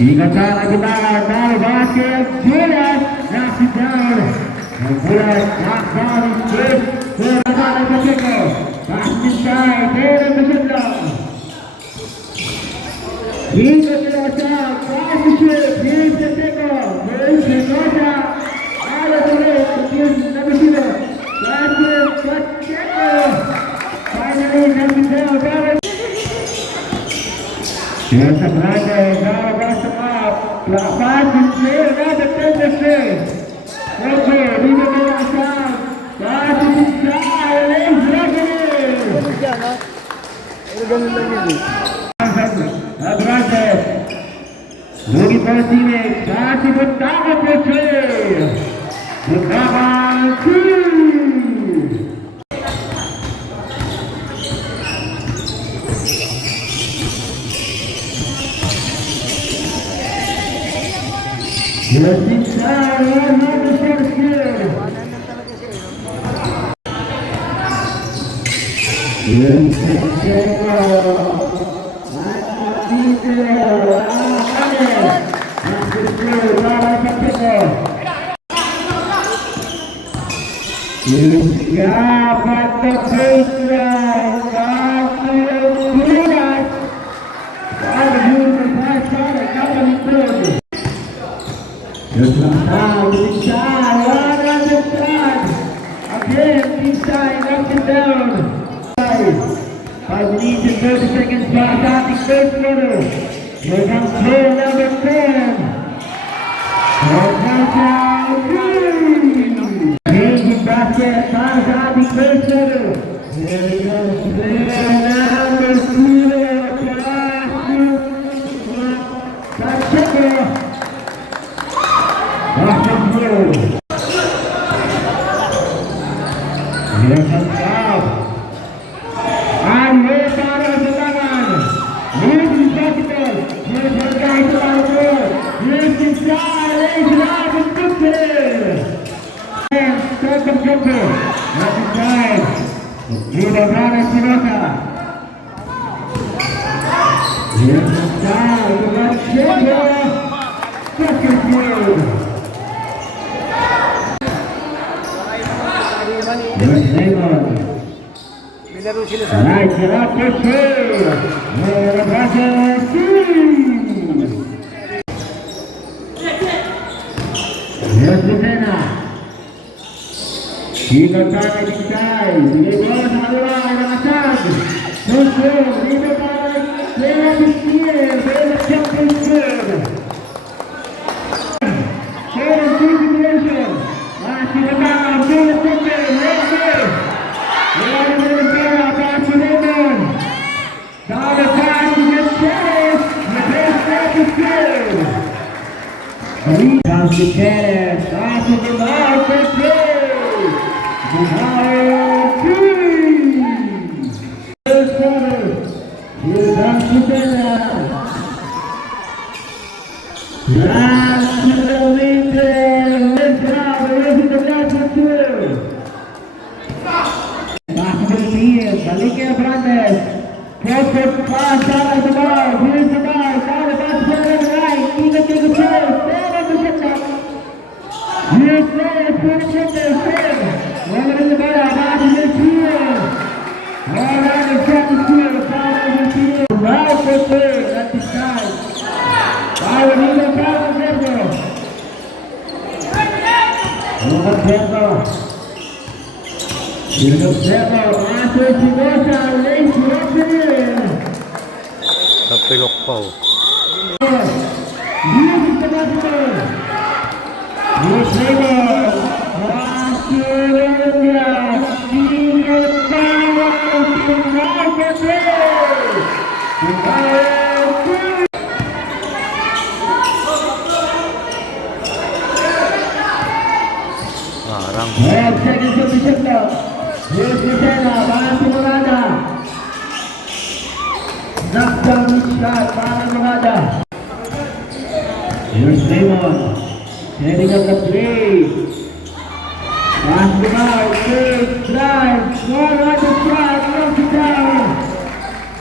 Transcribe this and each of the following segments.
Ingatkan kita dari basket Julius ngasih down Julius nakal straight dari Pacheco kasih side dari Pacheco hingga terasa kasih shoot di Pacheco dari Pacheco ada terus kecil dari situ kasih Pacheco finally kasih down dari Jasa berada dalam bersama lapan display ada tendensi. Oke, di belakang kasih display lagi. Berada. Lagi posisi kasih pertama posisi. Pertama Parang Second position now. Here's Lucena, para si Morada. Knockdown shot para Morada. Here's Raymond. Setting up the play. Pass the ball, big drive. One right to shot, knocks it down.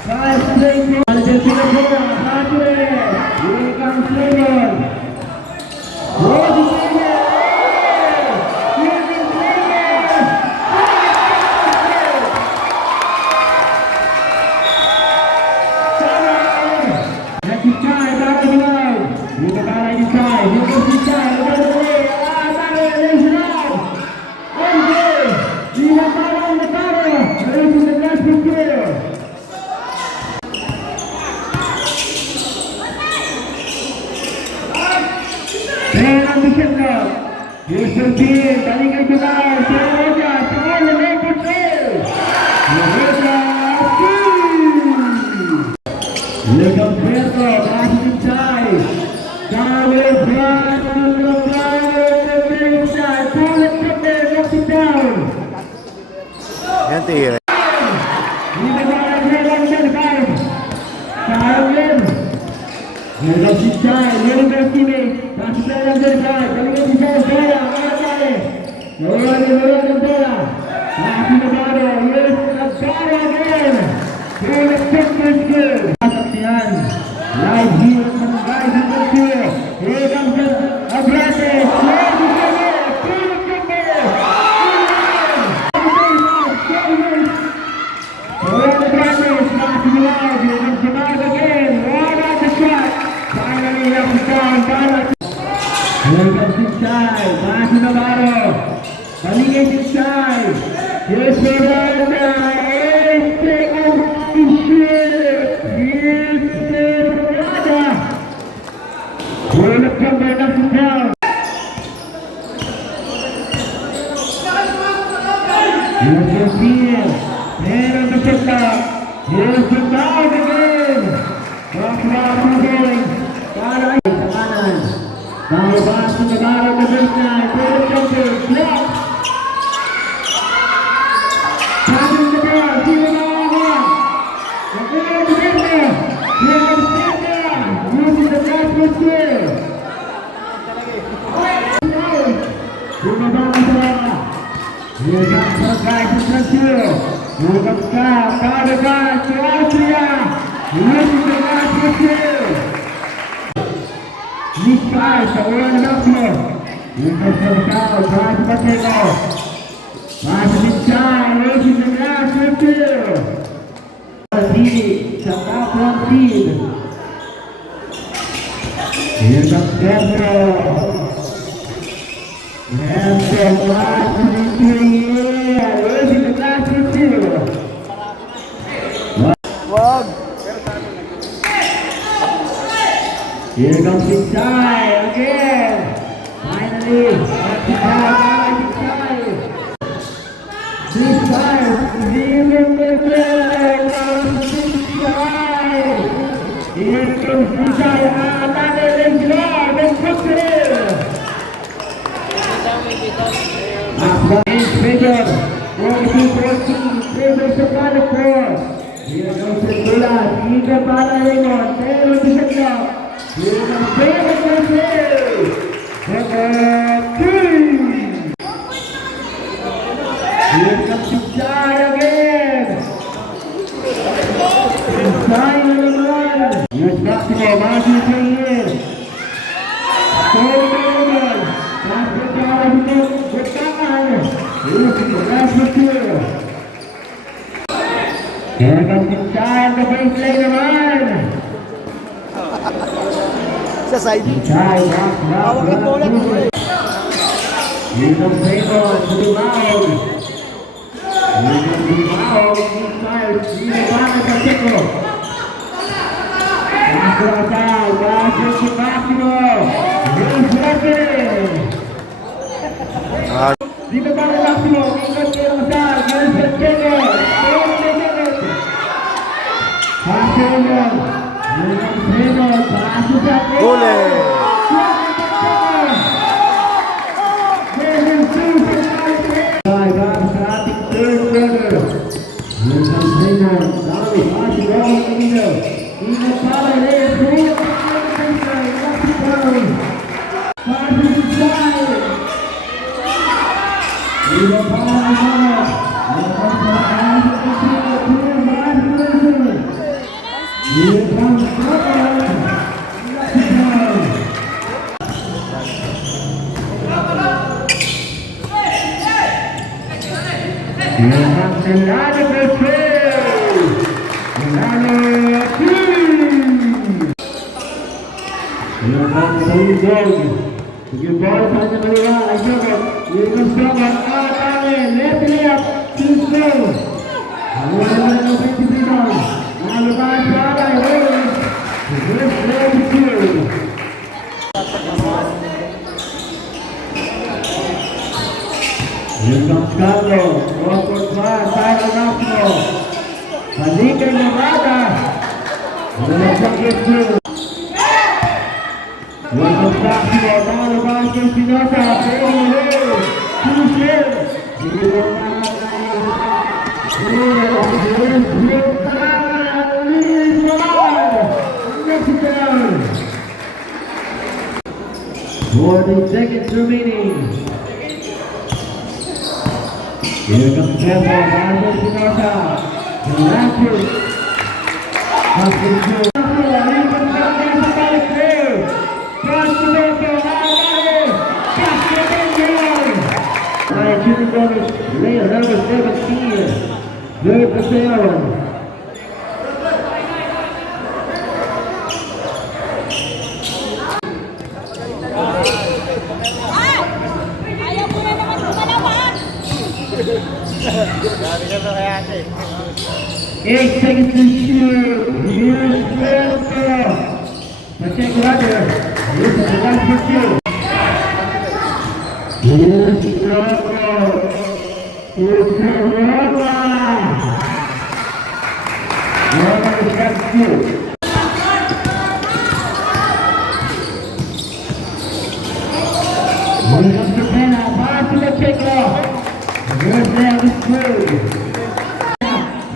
5 straight points to Singapore. Here comes Raymond. Here's the Here's the team, balikan ke bawah, Seroja, semua lebih betul. Legal Pedro, masih dicai. Kawin berat, legal Pedro, dicai. Pull it from there, knock it down. yan tira. Legal Pedro, Kawin. Legal dicai, legal teammate. Masih dalam dicai, balikan dicai, bola, mana bola, bola. Masih Navarro, yes, Navarro again. Pull it from this good. Saksian, live here from the guys in the field. Here comes the Abrante. Here comes inside, Martin Navarro. Balikan inside. Here's Miranda. Take over the shit. Here's Miranda. Pull it from there, knocks it down. Here's the field. Man on the shutdown. Here's the down again. Cross again. Para sa kanan. Nalabas si Navarro na baseline. Pull it from there. Block. Passing the ball. See the ball. Here comes Sandra. Using the basketball skill. Bumaba sa bola. Here comes the guys in the field. Here comes Kyle. Kyle the guy to Austria. Using the basketball skill. Niskai sa ulang Nakmo. Here comes the Kyle. Tries to take off. Pass to Niskai. Using the basketball skill. Sa top one field. Here comes Pedro. And the last one here. Using the basket field. Wag! Here comes inside again. Finally, inside. This time, Here comes inside. Another regular. Let's put it in. Figure, 14, figure sa final four. Here comes the bola, Ika para Raymond, pero di sa club. Here comes David Garcia. Number 3. Here comes Inside again. Inside na naman. Here's basketball, Martin Taylor. Score Raymond. Basketball, here comes inside the baseline naman. Sa side. Inside, Hawak ang bola. Here comes Raymond to the mound. Here comes the mound. Inside, dito pa ng Pacheco. Paso aside, paso si basketball. Here's Lopez. Dito pa ng basketball. Ingat kayo ang aside. Here's Pacheco. Paso yun. Here comes Raymond. Paso sa Gole! Here comes Trevor. Here comes another play. Another two. Here comes Tony Dog. Sige ball sa kanya kaliwa. Ay Trevor. Here comes Trevor. Tangin. Left layup. Two slow. Wala naman ang offensive rebound. Nalabas sa alay. Williams. This play is good. Here comes Carlos. 1-4-5. Tyler Nasmo. Balikan ng Rada. Wala sa get-two. Here comes Nasmo. Nalabas kay Espinosa. Pwede ulit. Two-share. Sige mo na. More than seconds remaining. Here comes Trevor. Marvel Espinosa. The last one. Here comes Alex there. Cross the middle. By shooting bonus, player number 17, Joey Paseo. Ayaw ko na naman kumalawan! 8 seconds to shoot. Here's Trevor. Let's take a look here. This is the last for two. Here's Trevor. Here's Trevor. Trevor is got two. Here comes the Pena. Pass to the kickoff. Here's Travis Cruz.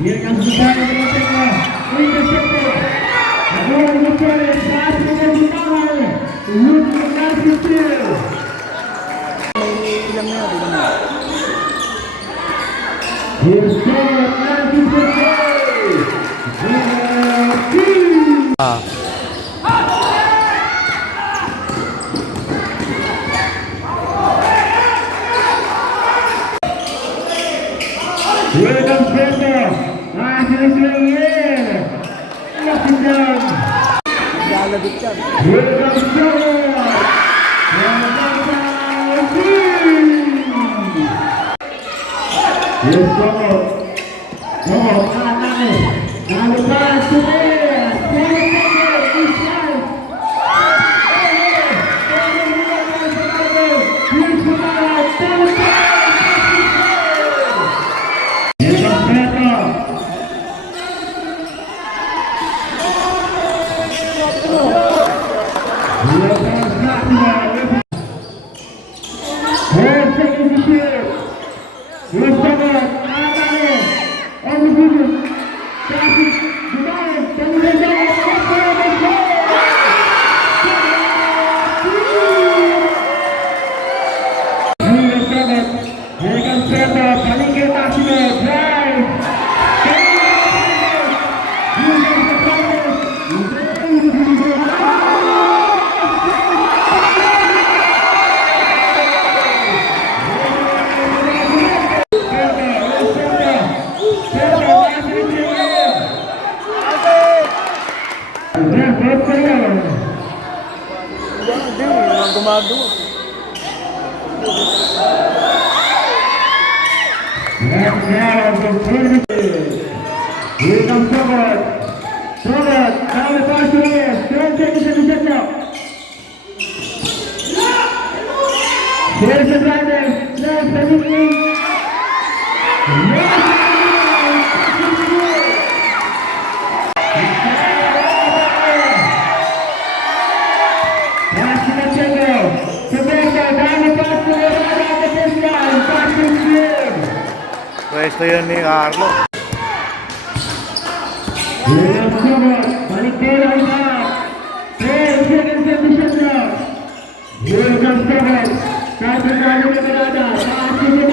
Here comes the Pena to the kickoff. Intercepted. The ball is returned. Pass to the Pena. Look at the basket two. Here's Trevor. Matthew for Here comes Trevor. Matthew is going in. Nothing down. Lalabit yan. Here comes Trevor. Here's Trevor. Trevor, nalabas to there. 7 seconds. He's down. Here's Trevor. 7 seconds. Here comes Trevor. Here comes Trevor. 4 seconds to shoot. Here's Trevor. On the movement. Traffic. Denied. Can you get that? Here comes Trevor. Palinke Maximo. Drive. Hindi, walang gumagawa. Here comes Trevor. Trevor, now the pass to Reyes. 12 seconds to set up. Here's the driver. Left, Palinke. Pwesto yan ni Carlo. Here comes Trevor. Palinke on top. 10 seconds to set up. Here comes Trevor. Tries to drive the Miranda. Pass to the